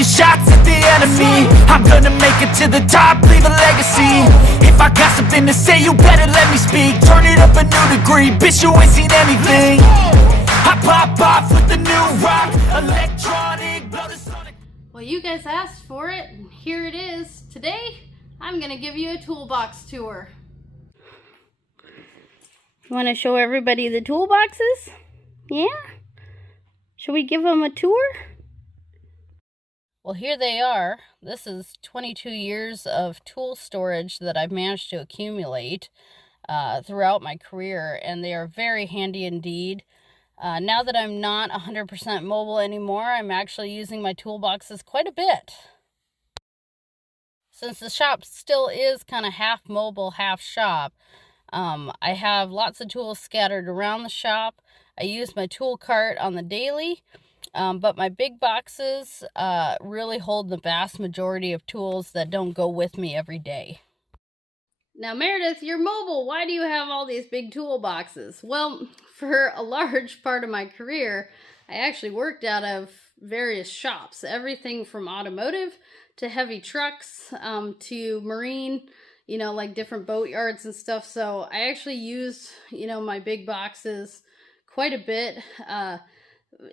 taking shots at the enemy. I'm gonna make it to the top, leave a legacy. If I got something to say, you better let me speak. Turn it up a new degree, bitch, you ain't seen anything. I pop off with the new rock, electronic, blow the sonic. Well, you guys asked for it, and here it is. Today, I'm gonna give you a toolbox tour. You want to show everybody the toolboxes? Yeah? Should we give them a tour? Well, here they are. This is 22 years of tool storage that I've managed to accumulate throughout my career, and they are very handy indeed. Now that I'm not 100% mobile anymore, I'm actually using my toolboxes quite a bit. Since the shop still is kind of half mobile, half shop, I have lots of tools scattered around the shop. I use my tool cart on the daily, but my big boxes really hold the vast majority of tools that don't go with me every day. Now, Meredith, you're mobile. Why do you have all these big toolboxes? Well, for a large part of my career, I actually worked out of various shops. Everything from automotive to heavy trucks to marine, you know, like different boat yards and stuff. So I actually used, you know, my big boxes quite a bit.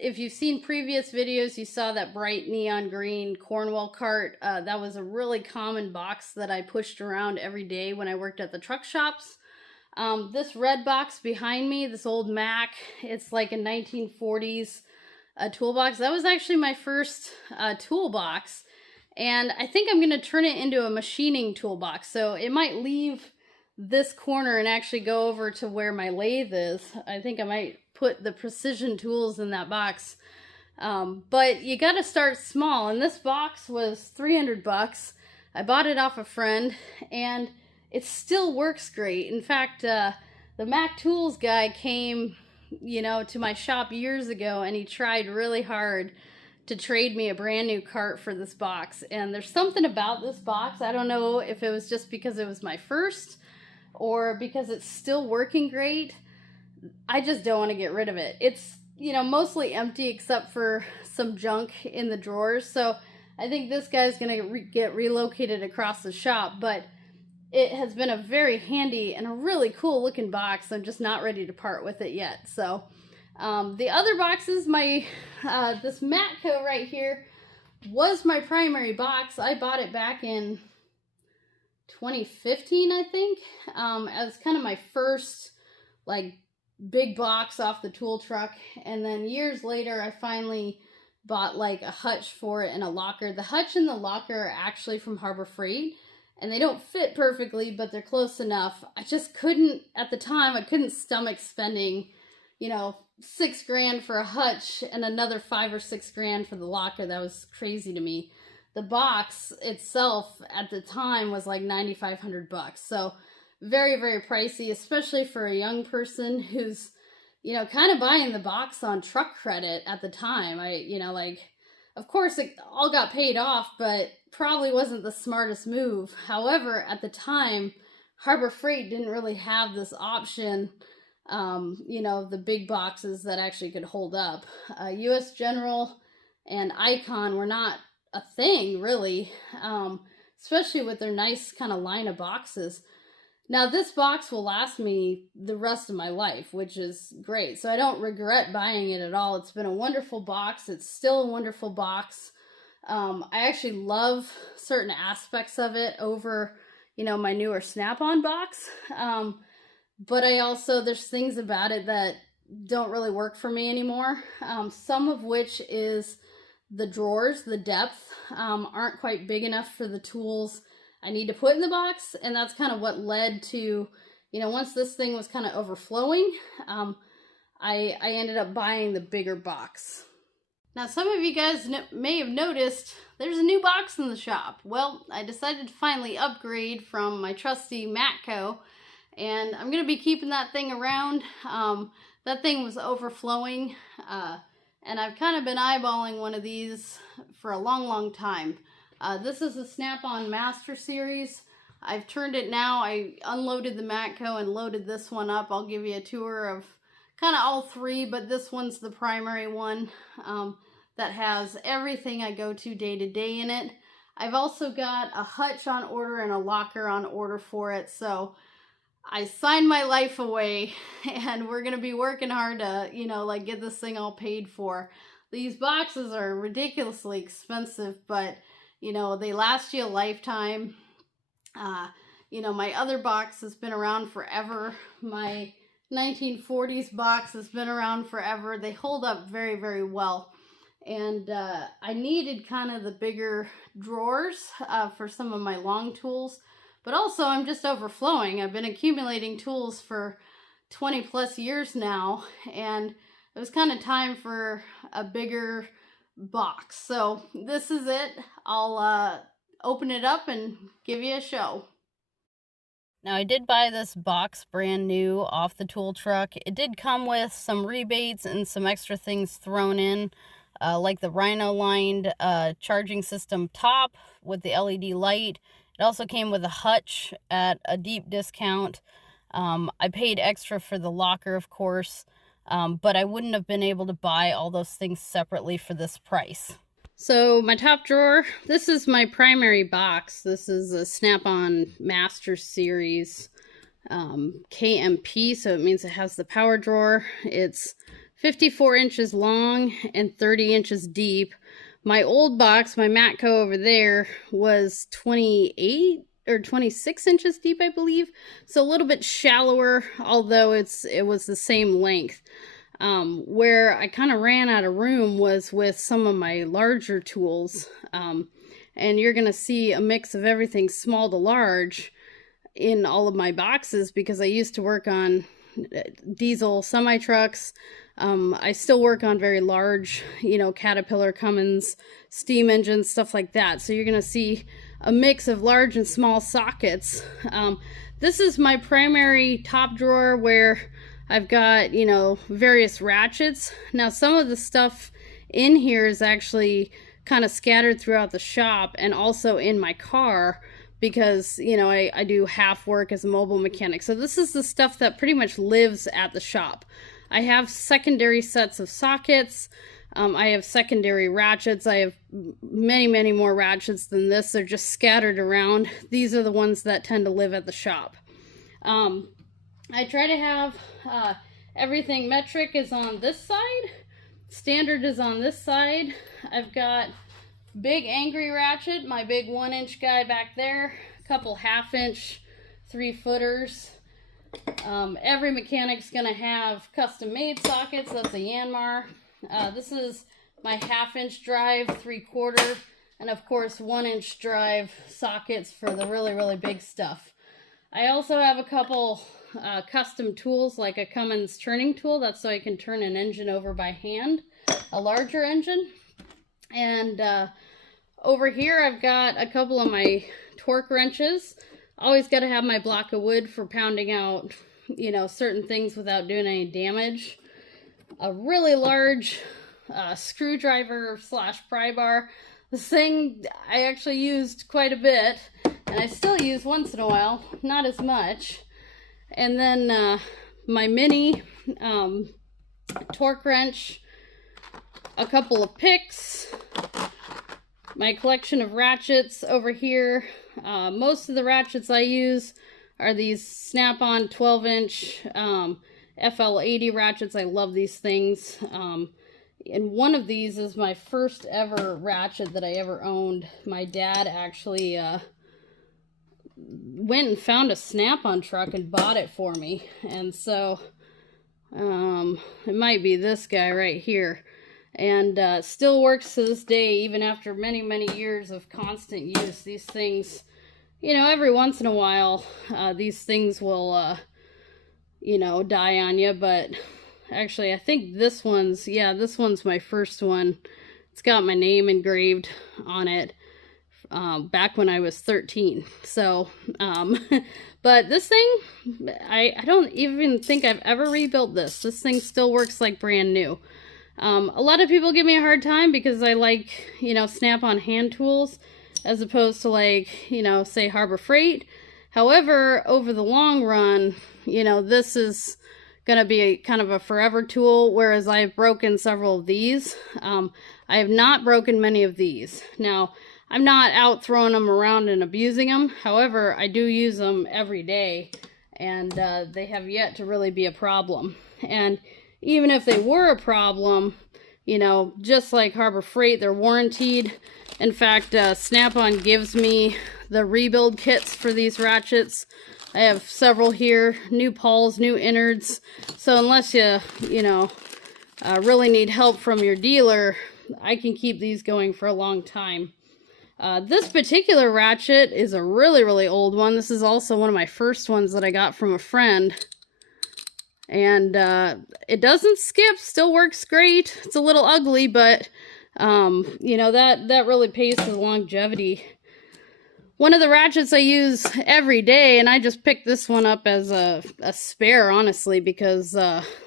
If you've seen previous videos, you saw that bright neon green Cornwall cart. That was a really common box that I pushed around every day when I worked at the truck shops. This red box behind me, this old Mac, it's like a 1940s toolbox. That was actually my first toolbox. And I think I'm going to turn it into a machining toolbox. So it might leave this corner and actually go over to where my lathe is. I think I might put the precision tools in that box. But you got to start small. And this box was 300 bucks. I bought it off a friend and it still works great. In fact, the Mac Tools guy came, you know, to my shop years ago, and he tried really hard to trade me a brand new cart for this box. And there's something about this box. I don't know if it was just because it was my first or because it's still working great. I just don't want to get rid of it. It's, you know, mostly empty except for some junk in the drawers. So I think this guy's going to get relocated across the shop, but it has been a very handy and a really cool looking box. I'm just not ready to part with it yet. So the other boxes, this Matco right here was my primary box. I bought it back in 2015, I think, as kind of my first like big box off the tool truck. And then years later, I finally bought like a hutch for it and a locker. The hutch and the locker are actually from Harbor Freight, and they don't fit perfectly, but they're close enough. I just couldn't, at the time, I couldn't stomach spending, you know, $6 grand for a hutch and another $5 or $6 grand for the locker. That was crazy to me. The box itself at the time was like 9,500 bucks. So very, very pricey, especially for a young person who's, you know, kind of buying the box on truck credit at the time. Of course it all got paid off, but probably wasn't the smartest move. However, at the time, Harbor Freight didn't really have this option. You know, the big boxes that actually could hold up. US General and Icon were not a thing, really, especially with their nice kind of line of boxes. Now, this box will last me the rest of my life, which is great. So I don't regret buying it at all. It's been a wonderful box. It's still a wonderful box. I actually love certain aspects of it over, you know, my newer Snap-on box. But I also, there's things about it that don't really work for me anymore. Some of which is the drawers, the depth, aren't quite big enough for the tools I need to put in the box. And that's kind of what led to, you know, once this thing was kind of overflowing, I ended up buying the bigger box. Now, some of you guys may have noticed there's a new box in the shop. Well, I decided to finally upgrade from my trusty Matco, and I'm going to be keeping that thing around. That thing was overflowing, and I've kind of been eyeballing one of these for a long, long time. This is a Snap-on Master Series. I've turned it now. I unloaded the Matco and loaded this one up. I'll give you a tour of kind of all three, but this one's the primary one. that has everything I go to day in it. I've also got a hutch on order and a locker on order for it, so I signed my life away, and we're gonna be working hard to, you know, like get this thing all paid for. These boxes are ridiculously expensive, but you know, they last you a lifetime. You know, my other box has been around forever. My 1940s box has been around forever. They hold up very, very well. And I needed kind of the bigger drawers for some of my long tools. But also, I'm just overflowing. I've been accumulating tools for 20 plus years now, and it was kind of time for a bigger box. So this is it. I'll open it up and give you a show. Now, I did buy this box brand new off the tool truck. It did come with some rebates and some extra things thrown in, like the Rhino lined charging system top with the LED light. It also came with a hutch at a deep discount. I paid extra for the locker, of course, but I wouldn't have been able to buy all those things separately for this price. So my top drawer, this is my primary box. This is a Snap-on Master Series KMP, so it means it has the power drawer. It's 54 inches long and 30 inches deep. My old box, my Matco over there, was 28 or 26 inches deep, I believe. So a little bit shallower, although it was the same length. Where I kind of ran out of room was with some of my larger tools. And you're going to see a mix of everything small to large in all of my boxes because I used to work on diesel semi-trucks. I still work on very large, you know, Caterpillar, Cummins, steam engines, stuff like that. So you're going to see a mix of large and small sockets. This is my primary top drawer where I've got, you know, various ratchets. Now, some of the stuff in here is actually kind of scattered throughout the shop and also in my car because, you know, I do half work as a mobile mechanic. So this is the stuff that pretty much lives at the shop. I have secondary sets of sockets. I have secondary ratchets. I have many more ratchets than this. They're just scattered around. These are the ones that tend to live at the shop. I try to have everything metric is on this side. Standard is on this side. I've got big angry ratchet, my big 1-inch guy back there. A couple 1/2-inch 3-footers. Every mechanic's gonna have custom made sockets. That's a Yanmar. This is my 1/2-inch drive, 3/4, and of course 1-inch drive sockets for the really big stuff. I also have a couple custom tools like a Cummins turning tool. That's so I can turn an engine over by hand, a larger engine. And over here I've got a couple of my torque wrenches. Always got to have my block of wood for pounding out, you know, certain things without doing any damage. A really large screwdriver / pry bar. This thing I actually used quite a bit, and I still use once in a while, not as much. And then my mini torque wrench, a couple of picks, my collection of ratchets over here. Most of the ratchets I use are these Snap-on 12-inch FL80 ratchets. I love these things. And one of these is my first ever ratchet that I ever owned. My dad actually went and found a Snap-on truck and bought it for me. And so it might be this guy right here. And still works to this day, even after many years of constant use. These things, you know, every once in a while, these things will, you know, die on you. But actually, I think this one's my first one. It's got my name engraved on it back when I was 13. So, but this thing, I don't even think I've ever rebuilt this. This thing still works like brand new. A lot of people give me a hard time because I like, you know, Snap-on hand tools as opposed to like, you know, say Harbor Freight. However, over the long run, you know, this is gonna be kind of a forever tool, whereas I've broken several of these. I have not broken many of these. Now, I'm not out throwing them around and abusing them. However, I do use them every day, and they have yet to really be a problem. And even if they were a problem, you know, just like Harbor Freight, they're warranted. In fact, Snap-on gives me the rebuild kits for these ratchets. I have several here, new pawls, new innards. So unless you really need help from your dealer, I can keep these going for a long time. This particular ratchet is a really, really old one. This is also one of my first ones that I got from a friend. And it doesn't skip, still works great. It's a little ugly, but you know, that really pays for the longevity. One of the ratchets I use every day, and I just picked this one up as a spare, honestly, because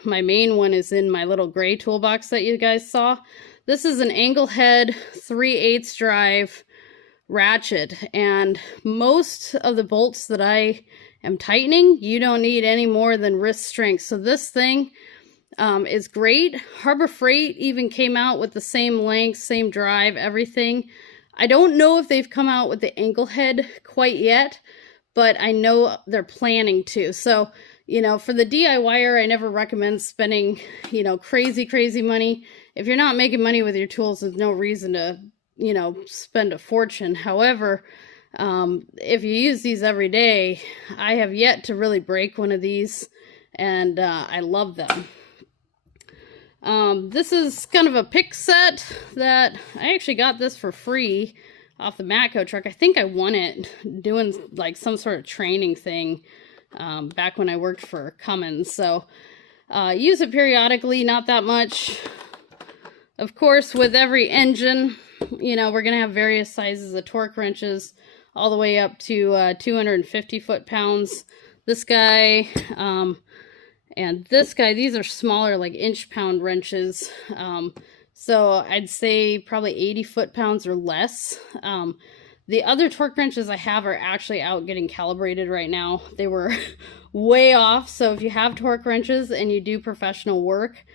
my main one is in my little gray toolbox that you guys saw. This is an angle head 3/8 drive ratchet, and most of the bolts that I am tightening, you don't need any more than wrist strength. So this thing is great. Harbor Freight even came out with the same length, same drive, everything. I don't know if they've come out with the angle head quite yet, but I know they're planning to. So, you know, for the DIYer, I never recommend spending, you know, crazy money. If you're not making money with your tools, there's no reason to, you know, spend a fortune. However, if you use these every day, I have yet to really break one of these, and I love them. This is kind of a pick set that I actually got this for free off the Matco truck. I think I won it doing like some sort of training thing back when I worked for Cummins. So use it periodically, not that much. Of course, with every engine, you know, we're going to have various sizes of torque wrenches, all the way up to 250 foot-pounds. This guy, and this guy, these are smaller, like inch-pound wrenches. So I'd say probably 80 foot-pounds or less. The other torque wrenches I have are actually out getting calibrated right now. They were way off, so if you have torque wrenches and you do professional work,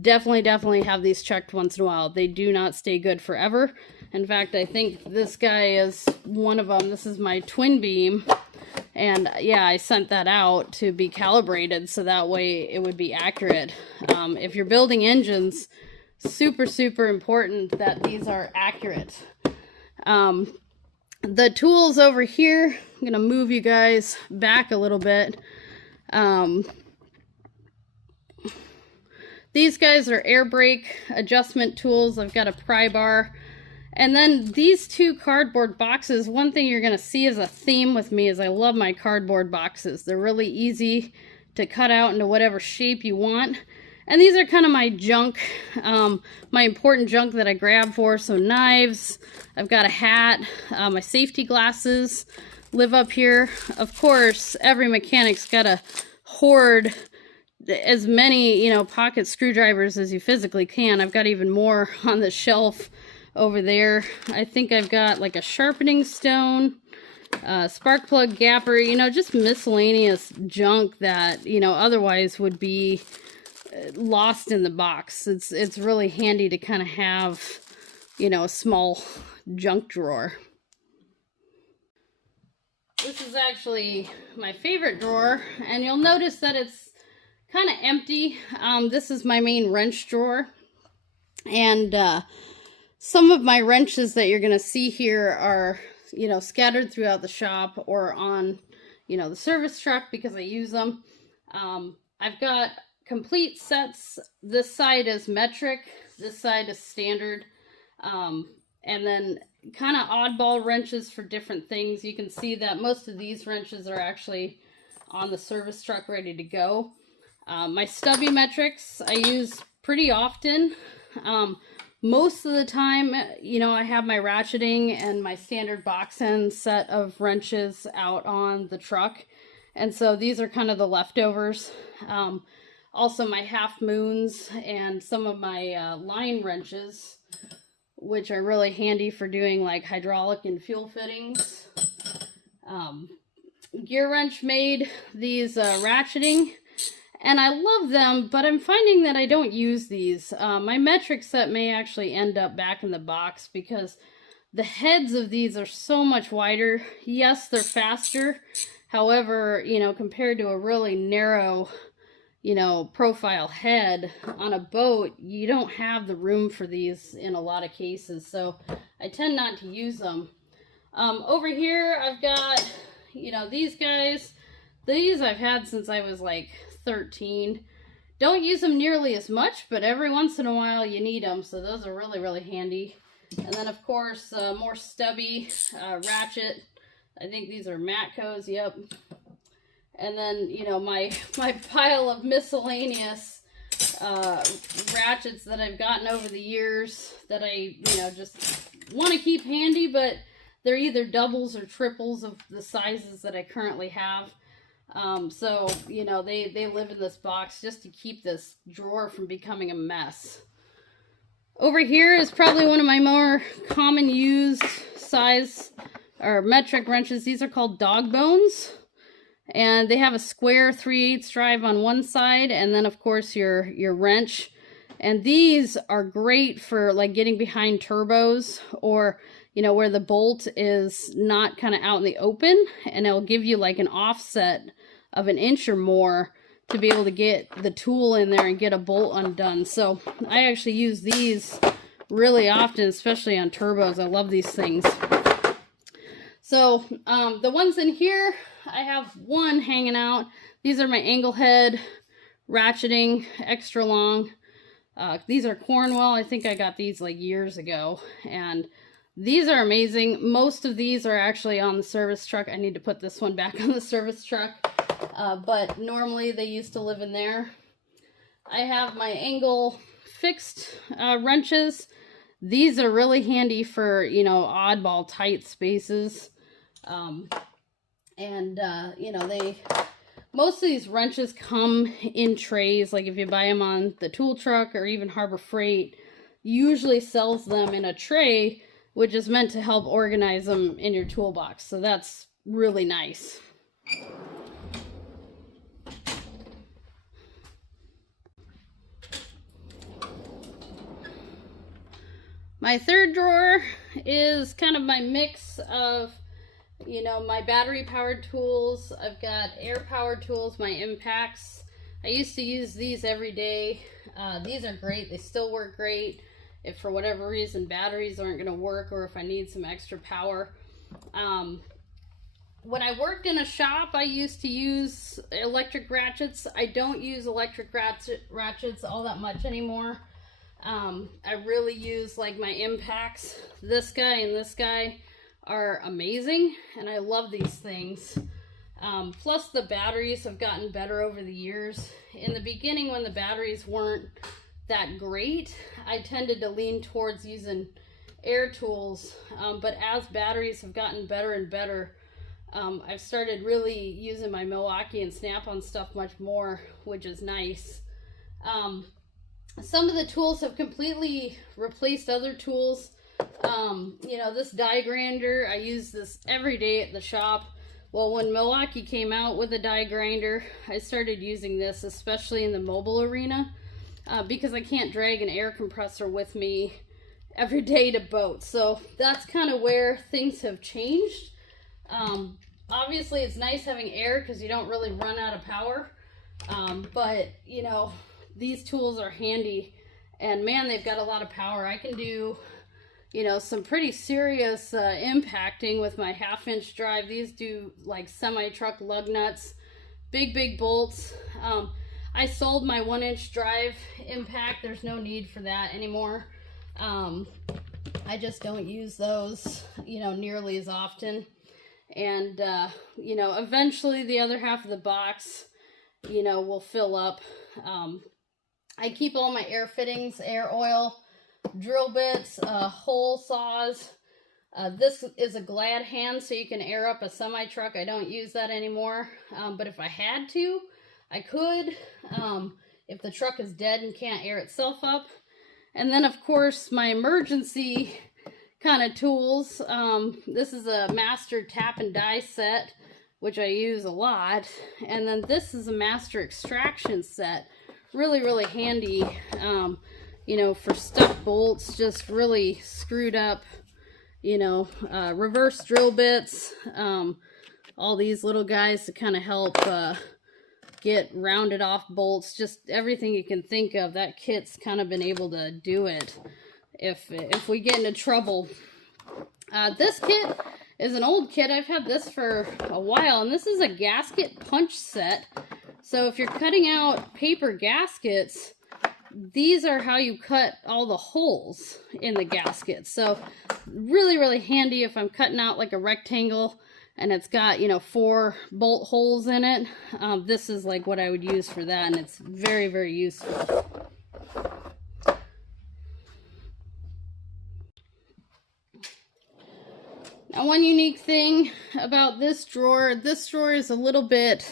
definitely have these checked once in a while. They do not stay good forever. In fact, I think this guy is one of them. This is my twin beam. And yeah, I sent that out to be calibrated so that way it would be accurate. If you're building engines, super important that these are accurate. The tools over here, I'm going to move you guys back a little bit. These guys are air brake adjustment tools. I've got a pry bar. And then these two cardboard boxes, one thing you're going to see as a theme with me is I love my cardboard boxes. They're really easy to cut out into whatever shape you want. And these are kind of my junk, my important junk that I grab for. So knives, I've got a hat, my safety glasses live up here. Of course, every mechanic's got to hoard as many, you know, pocket screwdrivers as you physically can. I've got even more on the shelf over there. I think I've got like a sharpening stone, spark plug gapper, you know, just miscellaneous junk that, you know, otherwise would be lost in the box. It's really handy to kind of have, you know, a small junk drawer. This is actually my favorite drawer, and you'll notice that it's kind of empty. This is my main wrench drawer, and some of my wrenches that you're going to see here are, you know, scattered throughout the shop or on, you know, the service truck because I use them. I've got complete sets. This side is metric, this side is standard, and then kind of oddball wrenches for different things. You can see that most of these wrenches are actually on the service truck ready to go. My stubby metrics I use pretty often. Most of the time, you know, I have my ratcheting and my standard box end set of wrenches out on the truck. And so these are kind of the leftovers. Also my half moons and some of my line wrenches, which are really handy for doing like hydraulic and fuel fittings. Gear Wrench made these ratcheting, And I love them, but I'm finding that I don't use these. My metric set may actually end up back in the box because the heads of these are so much wider. Yes, they're faster. However, you know, compared to a really narrow, you know, profile head on a boat, you don't have the room for these in a lot of cases. So I tend not to use them. Over here, I've got, you know, these guys. These I've had since I was like 13. Don't use them nearly as much, but every once in a while you need them, so those are really, really handy. And then, of course, more stubby ratchet. I think these are Matcos, yep. And then, you know, my pile of miscellaneous ratchets that I've gotten over the years that I, you know, just want to keep handy, but they're either doubles or triples of the sizes that I currently have. So, you know, they live in this box just to keep this drawer from becoming a mess. Over here is probably one of my more common used size or metric wrenches. These are called dog bones. And they have a square 3/8 drive on one side, and then of course your wrench. And these are great for like getting behind turbos, or you know, where the bolt is not kind of out in the open, and it'll give you like an offset of 1 inch or more to be able to get the tool in there and get a bolt undone. So I actually use these really often, especially on turbos. I love these things. So the ones in here, I have one hanging out. These are my angle head ratcheting, extra long. These are Cornwell. I think I got these like years ago, and these are amazing. Most of these are actually on the service truck. I need to put this one back on the service truck, but normally they used to live in there. I have my angle fixed wrenches. These are really handy for, you know, oddball tight spaces. You know, most of these wrenches come in trays. Like if you buy them on the tool truck or even Harbor Freight, usually sells them in a tray, which is meant to help organize them in your toolbox. So that's really nice. My third drawer is kind of my mix of, you know, my battery powered tools. I've got air powered tools, my impacts. I used to use these every day. These are great. They still work great. If for whatever reason batteries aren't going to work, or if I need some extra power. When I worked in a shop, I used to use electric ratchets. I don't use electric ratchets all that much anymore. I really use like my impacts. This guy and this guy are amazing, and I love these things. Plus the batteries have gotten better over the years. In the beginning, when the batteries weren't that great, I tended to lean towards using air tools, but as batteries have gotten better and better, I've started really using my Milwaukee and Snap-on stuff much more, which is nice. Some of the tools have completely replaced other tools. You know, this die grinder, I use this every day at the shop. Well, when Milwaukee came out with a die grinder, I started using this, especially in the mobile arena, because I can't drag an air compressor with me every day to boat. So that's kind of where things have changed. Obviously, it's nice having air because you don't really run out of power. But, you know, these tools are handy, and man, they've got a lot of power. I can do, you know, some pretty serious impacting with my 1/2-inch drive. These do like semi-truck lug nuts, big bolts. I sold my 1-inch drive impact. There's no need for that anymore. I just don't use those, you know, nearly as often. And, you know, eventually the other half of the box, you know, will fill up. I keep all my air fittings, air oil, drill bits, hole saws. This is a Glad hand, so you can air up a semi-truck. I don't use that anymore, but if I had to, I could, if the truck is dead and can't air itself up. And then, of course, my emergency kind of tools. This is a master tap and die set. which I use a lot. And then this is a master extraction set. Really, really handy, you know, for stuck bolts, just really screwed up, you know, reverse drill bits, all these little guys to kind of help get rounded off bolts, just everything you can think of. That kit's kind of been able to do it if we get into trouble. This kit is an old kit. I've had this for a while, and this is a gasket punch set. So if you're cutting out paper gaskets, these are how you cut all the holes in the gasket. So really, really handy if I'm cutting out like a rectangle and it's got, you know, 4 bolt holes in it. This is like what I would use for that, and it's very, very useful. Now, one unique thing about this drawer is a little bit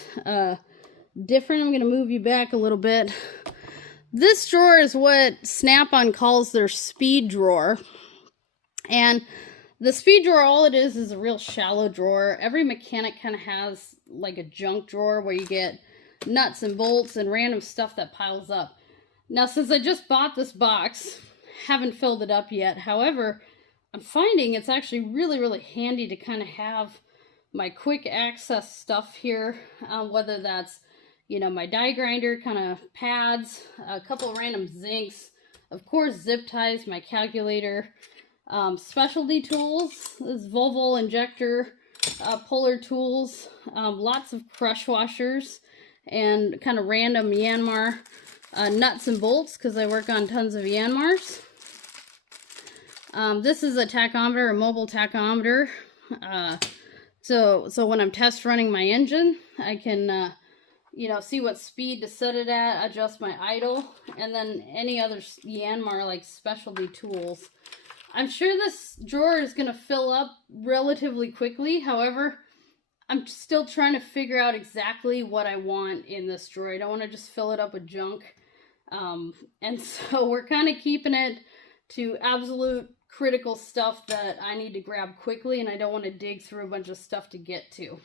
different. I'm going to move you back a little bit. This drawer is what Snap-on calls their speed drawer. And the speed drawer, all it is a real shallow drawer. Every mechanic kind of has like a junk drawer where you get nuts and bolts and random stuff that piles up. Now, since I just bought this box, haven't filled it up yet. However, I'm finding it's actually really, really handy to kind of have my quick access stuff here, whether that's, you know, my die grinder kind of pads, a couple of random zincs, of course zip ties, my calculator, specialty tools, this Volvo injector, puller tools, lots of crush washers, and kind of random Yanmar nuts and bolts because I work on tons of Yanmars. This is a tachometer, a mobile tachometer. So when I'm test running my engine, I can, you know, see what speed to set it at, adjust my idle, and then any other Yanmar like specialty tools. I'm sure this drawer is going to fill up relatively quickly. However, I'm still trying to figure out exactly what I want in this drawer. I don't want to just fill it up with junk. And so we're kind of keeping it to absolute critical stuff that I need to grab quickly, and I don't want to dig through a bunch of stuff to get to.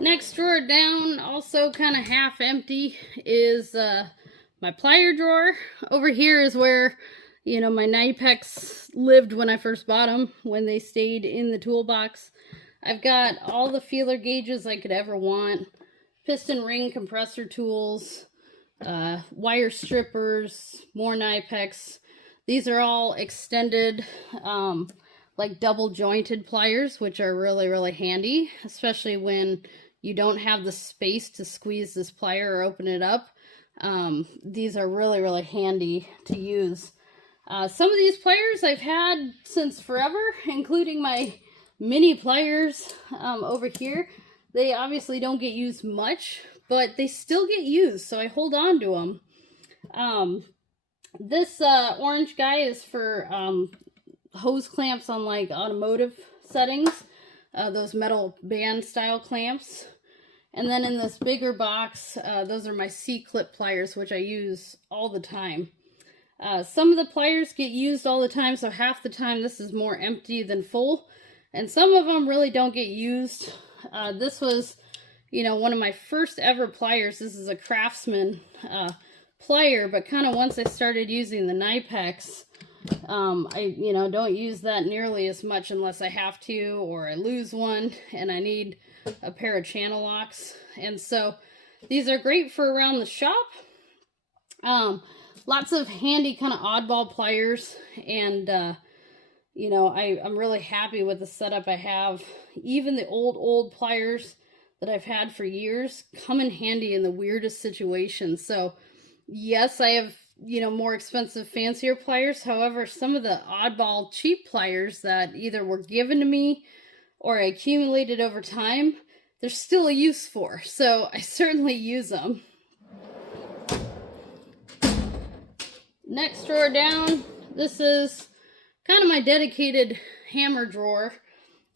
Next drawer down, also kind of half empty, is my plier drawer. Over here is where, you know, my Knipex lived when I first bought them, when they stayed in the toolbox. I've got all the feeler gauges I could ever want, piston ring compressor tools, wire strippers, more Knipex. These are all extended, like double jointed pliers, which are really, really handy, especially when you don't have the space to squeeze this plier or open it up. These are really, really handy to use. Some of these pliers I've had since forever, including my mini pliers over here. They obviously don't get used much, but they still get used, so I hold on to them. This orange guy is for hose clamps on like automotive settings, those metal band style clamps. And then in this bigger box, those are my C-clip pliers, which I use all the time. Some of the pliers get used all the time, so half the time this is more empty than full. And some of them really don't get used. This was, you know, one of my first ever pliers. This is a Craftsman plier, but kind of once I started using the Knipex, I, you know, don't use that nearly as much unless I have to, or I lose one and I need a pair of channel locks. And so these are great for around the shop. Lots of handy kind of oddball pliers, and you know, I'm really happy with the setup I have. Even the old pliers that I've had for years come in handy in the weirdest situations. So yes, I have, you know, more expensive, fancier pliers. However, some of the oddball cheap pliers that either were given to me or I accumulated over time, there's still a use for. So I certainly use them. Next drawer down, this is kind of my dedicated hammer drawer.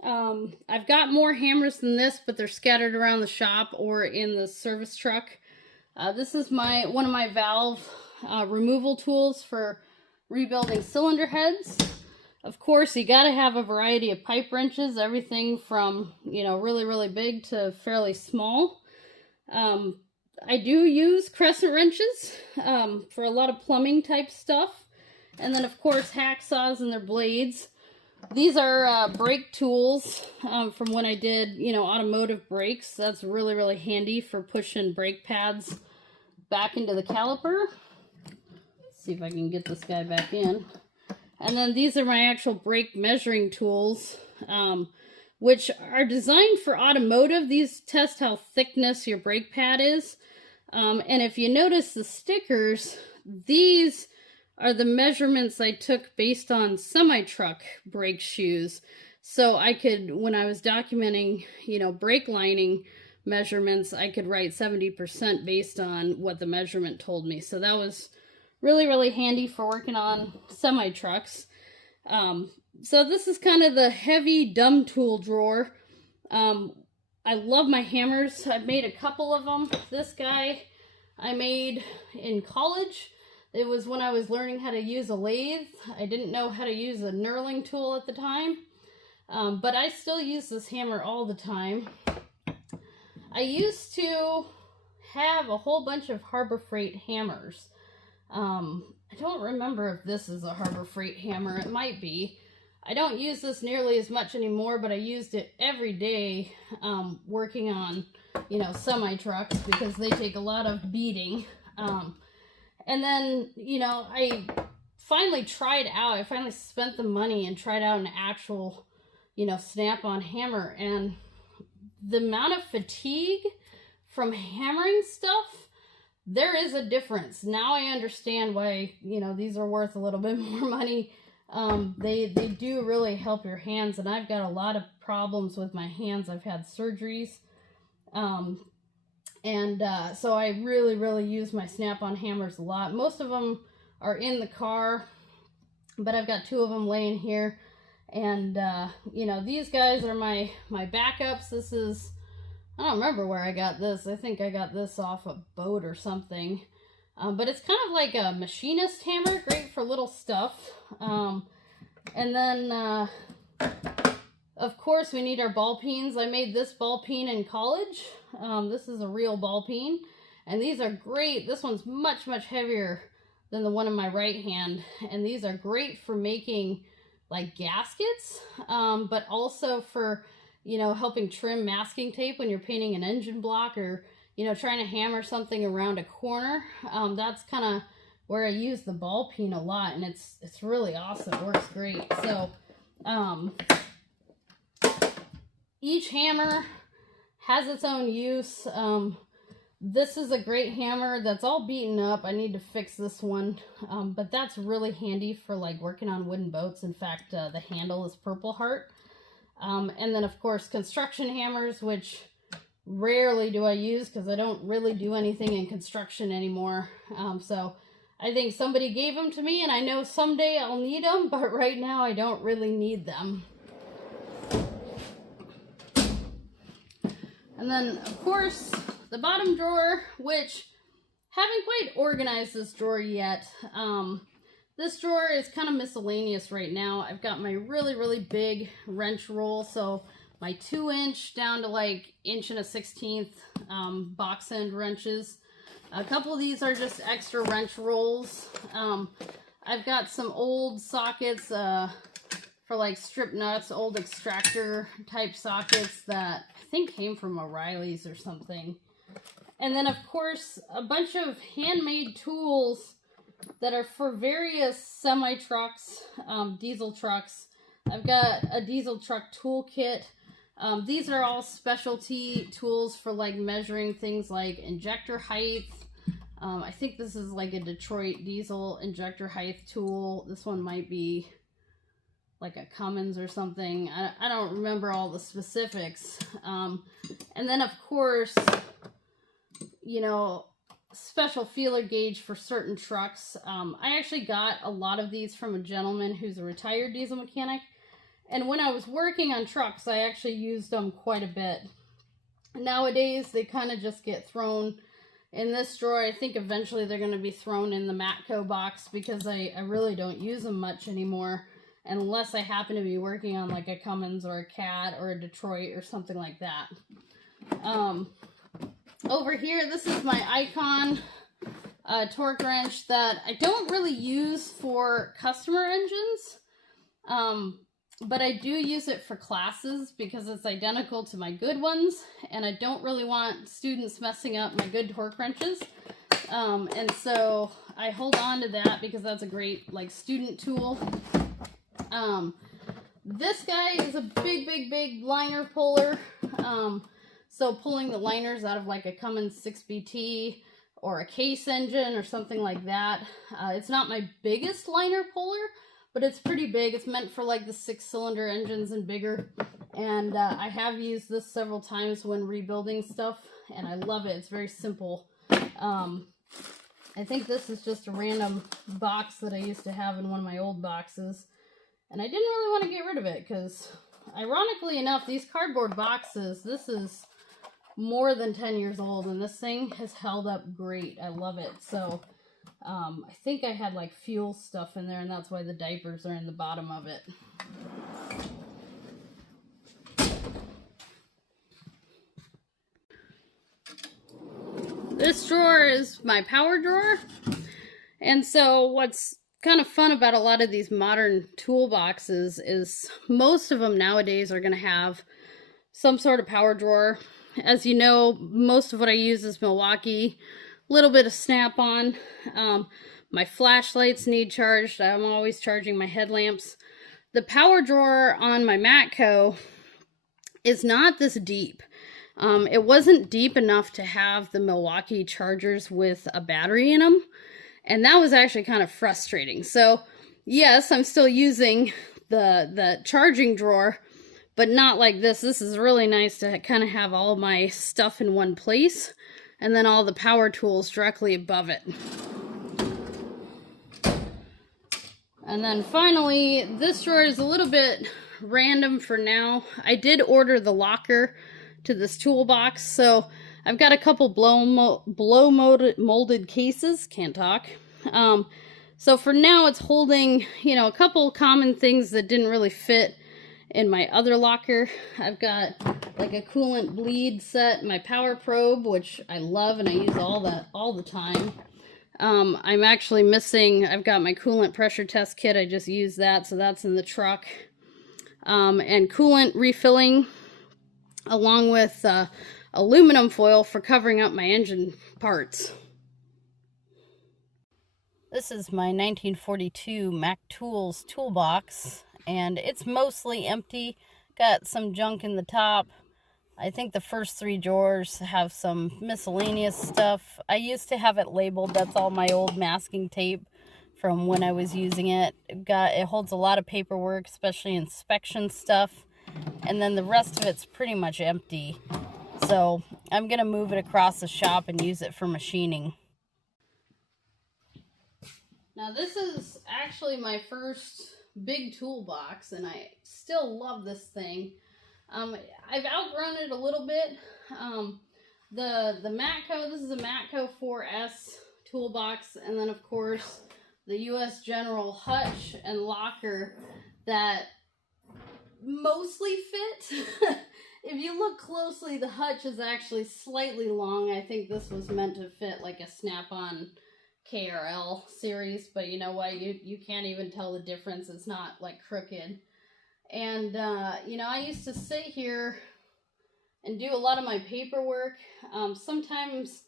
I've got more hammers than this, but they're scattered around the shop or in the service truck. This is one of my valve removal tools for rebuilding cylinder heads. Of course, you gotta have a variety of pipe wrenches, everything from, you know, really, really big to fairly small. I do use crescent wrenches for a lot of plumbing type stuff. And then, of course, hacksaws and their blades. These are brake tools from when I did, you know, automotive brakes. That's really, really handy for pushing brake pads back into the caliper. Let's see if I can get this guy back in. And then these are my actual brake measuring tools, which are designed for automotive. These test how thickness your brake pad is. And if you notice the stickers, these are the measurements I took based on semi-truck brake shoes. So I could, when I was documenting, you know, brake lining measurements, I could write 70% based on what the measurement told me. So that was really, really handy for working on semi-trucks. So this is kind of the heavy dumb tool drawer. I love my hammers. I've made a couple of them. This guy I made in college. It was when I was learning how to use a lathe. I didn't know how to use a knurling tool at the time. But I still use this hammer all the time. I used to have a whole bunch of Harbor Freight hammers. I don't remember if this is a Harbor Freight hammer. It might be. I don't use this nearly as much anymore, but I used it every day working on, you know, semi-trucks because they take a lot of beating. And then, you know, I finally spent the money and tried out an actual, you know, snap-on hammer. And the amount of fatigue from hammering stuff, there is a difference. Now I understand why, you know, these are worth a little bit more money. They do really help your hands, and I've got a lot of problems with my hands. I've had surgeries. So I really, really use my snap-on hammers a lot. Most of them are in the car, but I've got two of them laying here. And, you know, these guys are my backups. This is, I don't remember where I got this. I think I got this off a boat or something. But it's kind of like a machinist hammer, great for little stuff. And then, of course, we need our ball peens. I made this ball peen in college. This is a real ball peen. And these are great. This one's much, much heavier than the one in my right hand. And these are great for making, like, gaskets. But also for, you know, helping trim masking tape when you're painting an engine block or, you know, trying to hammer something around a corner. That's kind of where I use the ball peen a lot, and it's really awesome. It works great. So each hammer has its own use. This is a great hammer that's all beaten up. I need to fix this one, but that's really handy for like working on wooden boats. In fact, the handle is Purple Heart. And then of course construction hammers, which rarely do I use because I don't really do anything in construction anymore. So I think somebody gave them to me, and I know someday I'll need them, but right now I don't really need them. And then, of course, the bottom drawer, which haven't quite organized this drawer yet. This drawer is kind of miscellaneous right now. I've got my really, really big wrench roll, so my 2-inch down to like 1 1/16 box end wrenches. A couple of these are just extra wrench rolls. I've got some old sockets for like strip nuts, old extractor type sockets that I think came from O'Reilly's or something. And then of course a bunch of handmade tools that are for various semi-trucks, diesel trucks. I've got a diesel truck toolkit. These are all specialty tools for like measuring things like injector height. I think this is like a Detroit diesel injector height tool. This one might be like a Cummins or something. I don't remember all the specifics. And then of course, you know, special feeler gauge for certain trucks. I actually got a lot of these from a gentleman who's a retired diesel mechanic. And when I was working on trucks, I actually used them quite a bit. Nowadays, they kind of just get thrown in this drawer. I think eventually they're going to be thrown in the Matco box because I really don't use them much anymore unless I happen to be working on like a Cummins or a Cat or a Detroit or something like that. Over here, this is my Icon torque wrench that I don't really use for customer engines, but I do use it for classes because it's identical to my good ones, and I don't really want students messing up my good torque wrenches, and so I hold on to that because that's a great like student tool. This guy is a big liner puller, so pulling the liners out of like a Cummins 6BT or a case engine or something like that. It's not my biggest liner puller, but it's pretty big. It's meant for like the 6-cylinder engines and bigger. And I have used this several times when rebuilding stuff, and I love it. It's very simple. I think this is just a random box that I used to have in one of my old boxes. And I didn't really want to get rid of it because, ironically enough, these cardboard boxes, this is more than 10 years old, and this thing has held up great. I love it. So I think I had like fuel stuff in there, and that's why the diapers are in the bottom of it. This drawer is my power drawer, and so what's kind of fun about a lot of these modern toolboxes is most of them nowadays are going to have some sort of power drawer. As you know, most of what I use is Milwaukee, a little bit of Snap-on. My flashlights need charged. I'm always charging my headlamps. The power drawer on my Matco is not this deep. It wasn't deep enough to have the Milwaukee chargers with a battery in them, and that was actually kind of frustrating. So yes, I'm still using the charging drawer, but not like this. This is really nice to kind of have all my stuff in one place, and then all the power tools directly above it. And then finally, this drawer is a little bit random for now. I did order the locker to this toolbox, so I've got a couple blow molded cases. Can't talk. So for now, it's holding, you know, a couple common things that didn't really fit in my other locker. I've got like a coolant bleed set, my power probe, which I love and I use all the time. I'm actually missing, I've got my coolant pressure test kit. I just used that, so that's in the truck. And coolant refilling, along with aluminum foil for covering up my engine parts. This is my 1942 Mac Tools toolbox, and it's mostly empty. Got some junk in the top. I think the first 3 drawers have some miscellaneous stuff. I used to have it labeled. That's all my old masking tape from when I was using it. It holds a lot of paperwork, especially inspection stuff. And then the rest of it's pretty much empty. So I'm going to move it across the shop and use it for machining. Now this is actually my first big toolbox, and I still love this thing. I've outgrown it a little bit. The Matco, this is a Matco 4S toolbox, and then of course the US General hutch and locker that mostly fit. If you look closely, the hutch is actually slightly long. I think this was meant to fit like a Snap-on KRL series, but you know what, you can't even tell the difference. It's not like crooked. And you know, I used to sit here and do a lot of my paperwork. Sometimes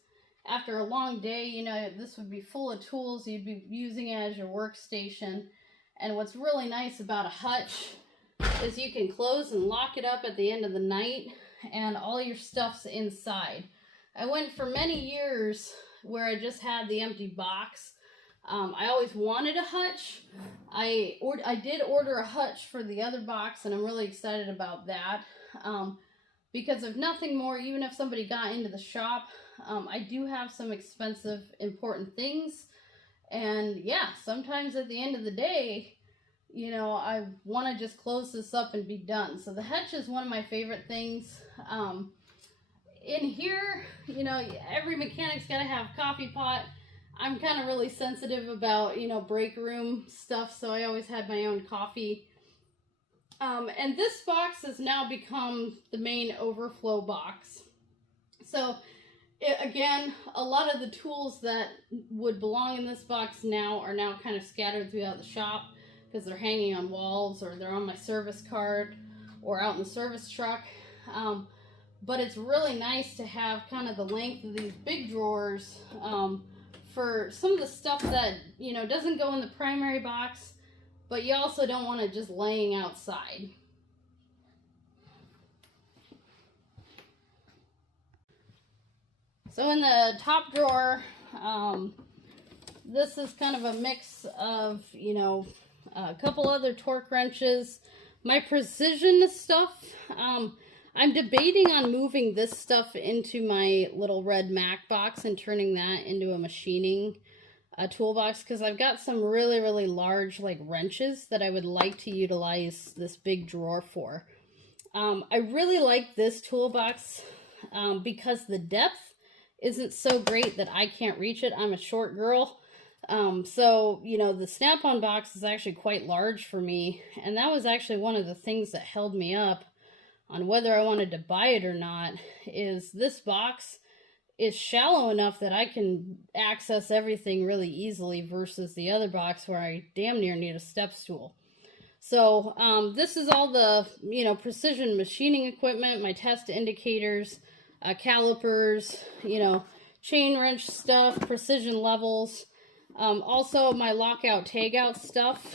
after a long day, you know, this would be full of tools. You'd be using it as your workstation. And what's really nice about a hutch is you can close and lock it up at the end of the night, and all your stuff's inside. I went for many years where I just had the empty box. I always wanted a hutch. I did order a hutch for the other box, and I'm really excited about that. Because if nothing more, even if somebody got into the shop, I do have some expensive, important things. And yeah, sometimes at the end of the day, you know, I want to just close this up and be done. So the hutch is one of my favorite things. in here, you know, every mechanic's got to have coffee pot. I'm kind of really sensitive about, you know, break room stuff, so I always had my own coffee. And this box has now become the main overflow box. So, again, a lot of the tools that would belong in this box now are now kind of scattered throughout the shop because they're hanging on walls or they're on my service cart or out in the service truck. But it's really nice to have kind of the length of these big drawers for some of the stuff that, you know, doesn't go in the primary box, but you also don't want it just laying outside. So in the top drawer, this is kind of a mix of, you know, a couple other torque wrenches, my precision stuff. I'm debating on moving this stuff into my little red Mac box and turning that into a machining toolbox, because I've got some really, really large like wrenches that I would like to utilize this big drawer for. I really like this toolbox because the depth isn't so great that I can't reach it. I'm a short girl. So, you know, the snap-on box is actually quite large for me. And that was actually one of the things that held me up on whether I wanted to buy it or not, is this box is shallow enough that I can access everything really easily versus the other box where I damn near need a step stool. So, this is all the, you know, precision machining equipment, my test indicators, calipers, you know, chain wrench stuff, precision levels, also my lockout tagout stuff,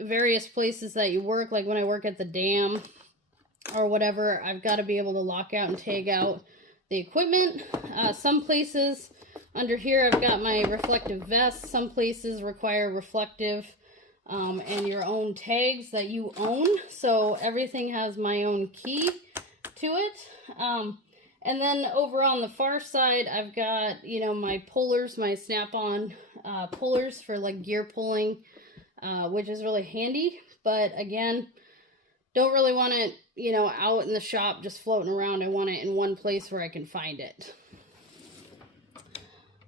various places that you work, like when I work at the dam or whatever, I've got to be able to lock out and tag out the equipment. Some places under here I've got my reflective vest, some places require reflective and your own tags that you own, so everything has my own key to it. And then over on the far side, I've got, you know, my pullers, my snap-on pullers for like gear pulling, which is really handy. But again, don't really want it, you know, out in the shop just floating around. I want it in one place where I can find it.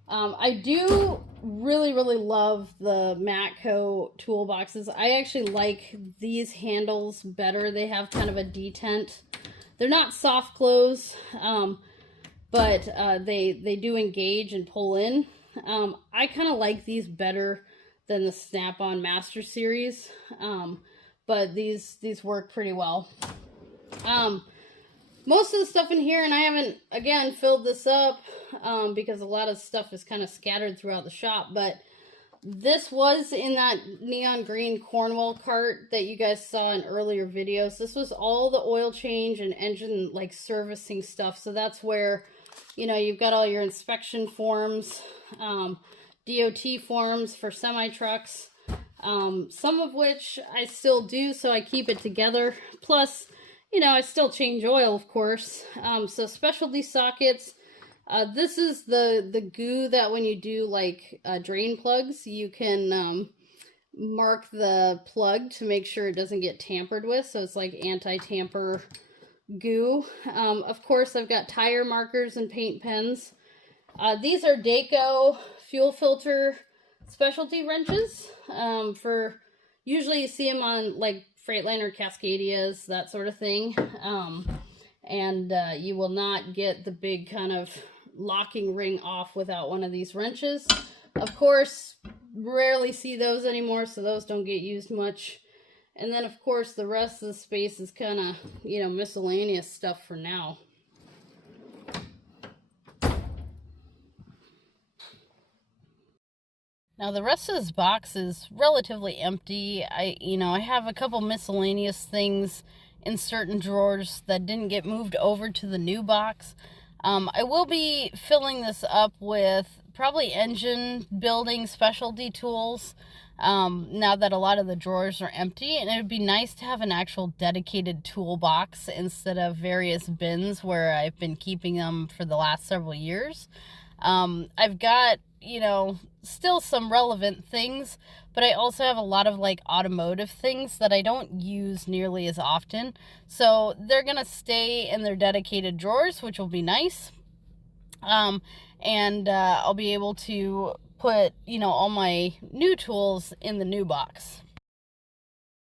I do really, really love the Matco toolboxes. I actually like these handles better. They have kind of a detent. They're not soft close, but they do engage and pull in. I kind of like these better than the Snap-on Master Series, but these work pretty well. Most of the stuff in here, and I haven't, again, filled this up because a lot of stuff is kind of scattered throughout the shop, but this was in that neon green Cornwall cart that you guys saw in earlier videos. This was all the oil change and engine like servicing stuff. So that's where, you know, you've got all your inspection forms, DOT forms for semi-trucks, some of which I still do, so I keep it together. Plus, you know, I still change oil, of course. So specialty sockets. This is the goo that when you do like drain plugs, you can mark the plug to make sure it doesn't get tampered with. So it's like anti-tamper goo. Of course, I've got tire markers and paint pens. These are Daco fuel filter specialty wrenches. For usually you see them on like Freightliner Cascadias, that sort of thing. And you will not get the big kind of locking ring off without one of these wrenches. Of course, rarely see those anymore, so those don't get used much. And then, of course, the rest of the space is kind of, you know, miscellaneous stuff for now. Now, the rest of this box is relatively empty. I have a couple miscellaneous things in certain drawers that didn't get moved over to the new box. I will be filling this up with probably engine building specialty tools now that a lot of the drawers are empty, and it would be nice to have an actual dedicated toolbox instead of various bins where I've been keeping them for the last several years. I've got, you know, still some relevant things, but I also have a lot of like automotive things that I don't use nearly as often. So they're gonna stay in their dedicated drawers, which will be nice. And I'll be able to put, you know, all my new tools in the new box.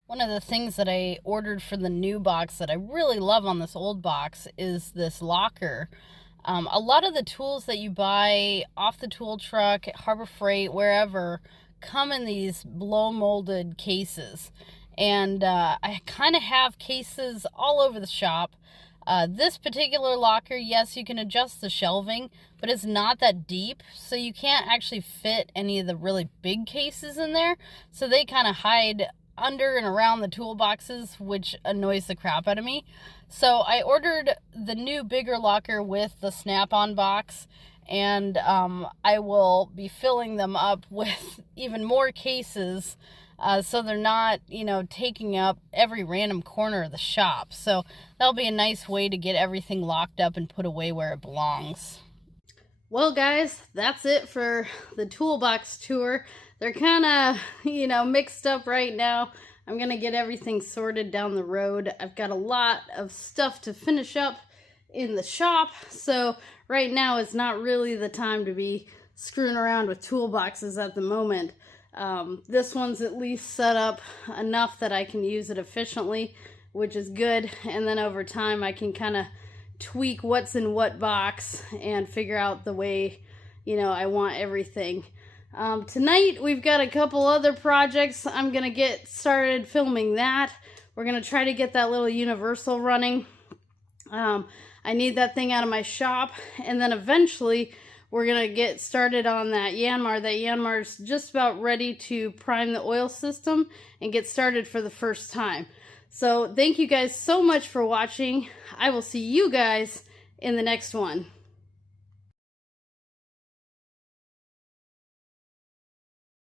One of the things that I ordered for the new box that I really love on this old box is this locker. A lot of the tools that you buy off the tool truck, at Harbor Freight, wherever, come in these blow molded cases. And I kind of have cases all over the shop. This particular locker, yes, you can adjust the shelving, but it's not that deep, so you can't actually fit any of the really big cases in there. So they kind of hide under and around the toolboxes, which annoys the crap out of me. So I ordered the new bigger locker with the snap-on box, and I will be filling them up with even more cases, so they're not, you know, taking up every random corner of the shop. So that'll be a nice way to get everything locked up and put away where it belongs. Well, guys, that's it for the toolbox tour. They're kind of, you know, mixed up right now. I'm going to get everything sorted down the road. I've got a lot of stuff to finish up in the shop, so right now is not really the time to be screwing around with toolboxes at the moment. This one's at least set up enough that I can use it efficiently, which is good, and then over time I can kind of tweak what's in what box and figure out the way, you know, I want everything. Tonight we've got a couple other projects. I'm gonna get started filming that. We're gonna try to get that little universal running. I need that thing out of my shop, and then eventually we're gonna get started on that Yanmar. That Yanmar's just about ready to prime the oil system and get started for the first time. So thank you guys so much for watching. I will see you guys in the next one.